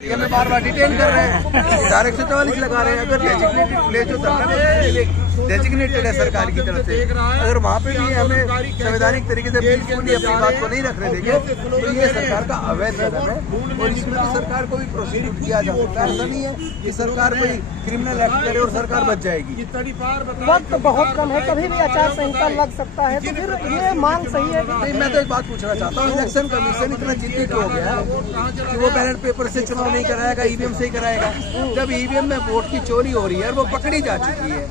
हमें बार बार डिटेन कर रहे हैं, धारा 144 लगा रहे हैं। अगर डेजिग्नेटेड प्लेस जो डेजिग्नेटेड है सरकार की तरफ से, अगर वहाँ पे भी हमें संवैधानिक तरीके से पीसफुली अपनी बात को नहीं रखने देंगे तो ये सरकार का अवैध कदम है और इसमें भी सरकार को भी प्रोसिक्यूट किया जा सकता है। ऐसा नहीं है कि सरकार कोई क्रिमिनल एक्ट करे और सरकार बच जाएगी। वक्त बहुत कम है, कभी भी आचार संहिता लग सकता है, तो फिर ये मांग सही है? नहीं, मैं तो एक बात पूछना चाहता हूँ, इलेक्शन कमीशन इतना चिंतित हो गया कि वो बैलेट पेपर से चुनाव नहीं कराएगा, ईवीएम से ही कराएगा। जब ईवीएम में वोट की चोरी हो रही है और वो पकड़ी जा चुकी है,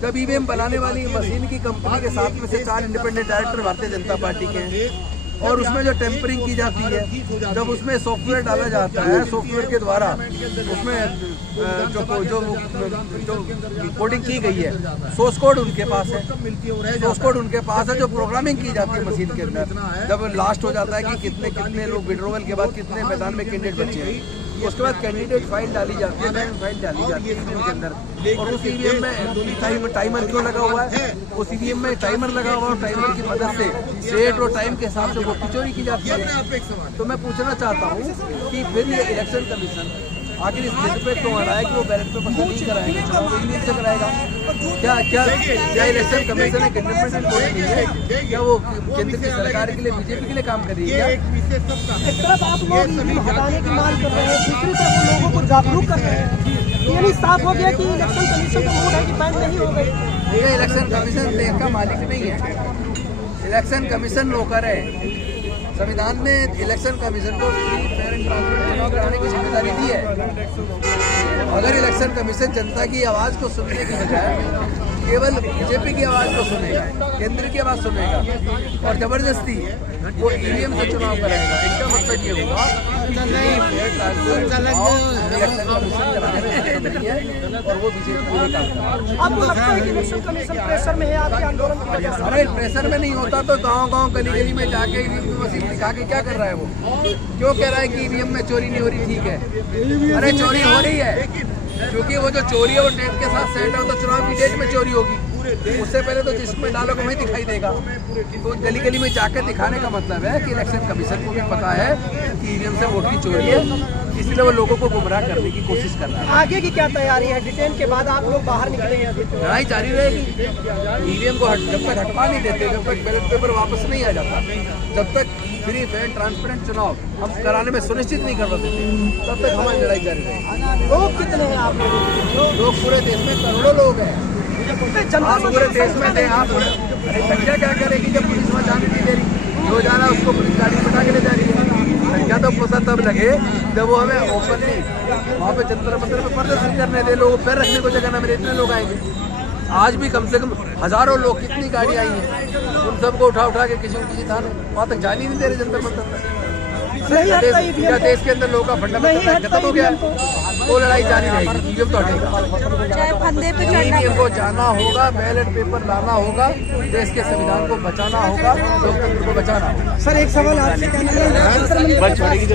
जब ईवीएम बनाने वाली मशीन की कंपनी के 7 में से 4 independent director Bharatiya Janata party के हैं और उसमें जो टेम्परिंग की जाती है, जब उसमें सॉफ्टवेयर डाला जाता है, सॉफ्टवेयर के द्वारा उसमें जो कोडिंग की गई है, सोर्स कोड उनके पास है, सोर्स कोड उनके पास है, जो प्रोग्रामिंग की जाती है मशीन के अंदर, जब लास्ट हो जाता है कि कितने कितने लोग विड्रोवल के बाद कितने मैदान में कैंडिडेट बचे हैं, उसके बाद कैंडिडेट फाइल डाली जाती है, फाइल डाली जाती है ईवीएम के अंदर। और उस ईवीएम में टाइमर क्यों लगा हुआ है? उस ईवीएम में टाइमर लगा हुआ है, टाइमर की मदद से डेट और टाइम के हिसाब से वोट की चोरी की जाती है। तो मैं पूछना चाहता हूँ कि फिर ये इलेक्शन कमीशन आखिर इस जिद पे क्यों आ रहा है कि वो बैलेट पेपर से नहीं कराएगा, चुनाव ईवीएम से कराएगा? क्या इलेक्शन कमीशन एक इंडिपेंडेंट बॉडी नहीं है? क्या वो केंद्र की सरकार के लिए, बीजेपी के लिए काम कर रही है? एक तरफ आप लोग ईवीएम हटाने की मांग कर रहे हैं, दूसरी तरफ लोगों को जागरूक कर रहे हैं। यानी साफ हो गया कि इलेक्शन कमीशन का मूड है कि बैन नहीं हो गई। ये इलेक्शन कमीशन देश का मालिक नहीं है, इलेक्शन कमीशन नौकर है। संविधान ने इलेक्शन कमीशन को फ्री फेयर एंड ट्रांसपेरेंट चुनाव कराने की जिम्मेदारी दी है। अगर इलेक्शन कमीशन जनता की आवाज़ को सुनने की बजाय केवल बीजेपी की आवाज़ को सुनेगा, केंद्र की आवाज़ सुनेगा और जबरदस्ती वो ईवीएम से चुनाव कराएगा, इसका मतलब ये हुआ और वो बीजेपी आपको लगता है कि इलेक्शन कमीशन प्रेशर में है आपके आंदोलन की वजह से? अरे प्रेशर में नहीं होता तो गांव-गांव गली-गली में जाके ईवीएम की मशीन दिखा के क्या कर रहा है? वो क्यों कह रहा है कि ईवीएम में चोरी नहीं हो रही? ठीक है, अरे चोरी हो रही है, क्योंकि वो जो चोरी है वो डेट के साथ सेट है, तो चुनाव की डेट में चोरी होगी। उससे पहले तो जिसमें डालोगे वहीं दिखाई देगा। तो गली गली में जाकर दिखाने का मतलब है कि इलेक्शन कमीशन को भी पता है कि ईवीएम से वोट की चोरी है, इसलिए वो लोगों को गुमराह करने की कोशिश कर रहा है। आगे की क्या तैयारी है? डिटेन के बाद आप लोग बाहर निकलेंगे? अभी लड़ाई जारी रहेगी। ईवीएम को जब तक हटवा नहीं देते, जब तक बैलेट पेपर वापस नहीं आ जाता, जब तक फ्री फेयर ट्रांसपेरेंट चुनाव हम कराने में सुनिश्चित नहीं करवा देते, तब तक हमारी लड़ाई जारी रहेगी। लोग कितने हैं आप लोग पूरे देश में करोड़ों लोग हैं। आप पूरे देश में थे, आप संख्या क्या करेगी जब पुलिस वहाँ जाने नहीं दे रही? जो जाना उसको पुलिस गाड़ी बता के ले जा रही है। संख्या तो पता तब लगे जब वो हमें ओपनली वहाँ पे जंतर मंतर पे प्रदर्शन करने दे, लोग पैर रखने को जगह ना मिले, इतने लोग आएंगे। आज भी कम से कम हजारों लोग, कितनी गाड़ी आई हैं, उन सबको उठा के किसी थाने वहाँ तक जाने नहीं दे रहे जंतर मंतर तक। क्या देश के अंदर लोगों का फंडामेंटल खत्म हो गया? वो लड़ाई जारी रहेगी, ईवीएम तो हटेगा। ईवीएम को जाना होगा, बैलेट पेपर लाना होगा, देश के संविधान को बचाना होगा, लोकतंत्र को बचाना होगा। सर एक सवाल आपसे कहना है